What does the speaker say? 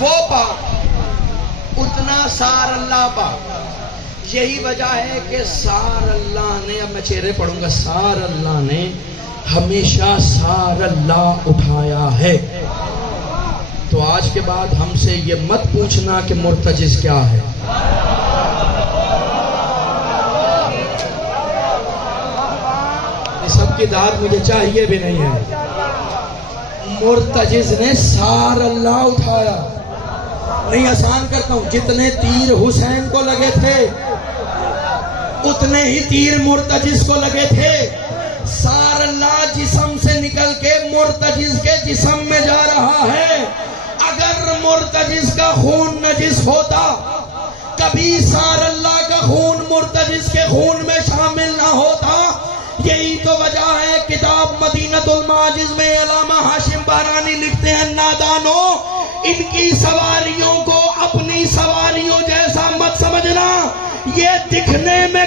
وہ پاک اتنا سار اللہ پاک. یہی وجہ ہے کہ سار اللہ نے، اب میں چہرے پڑھوں گا، سار اللہ نے ہمیشہ سار اللہ اٹھایا ہے. تو آج کے بعد ہم سے یہ مت پوچھنا کہ مرتجز کیا ہے. یہ سب کی داد مجھے چاہیے بھی نہیں ہے. مرتجز نے سار اللہ اٹھایا. نہیں آسان کرتا ہوں، جتنے تیر حسین کو لگے تھے اتنے ہی تیر مرتجز کو لگے تھے. سار اللہ جسم سے نکل کے مرتجز کے جسم میں جا رہا ہے. اگر مرتجز کا خون نجس ہوتا، کبھی سار اللہ کا خون مرتجز کے خون میں شامل نہ ہوتا. یہی تو وجہ ہے کتاب مدینۃ المعاجز میں علامہ ہاشم بارانی لکھتے ہیں، نادانو ان کی سواریوں کو اپنی سواریوں جیسا مت سمجھنا، یہ دکھنے میں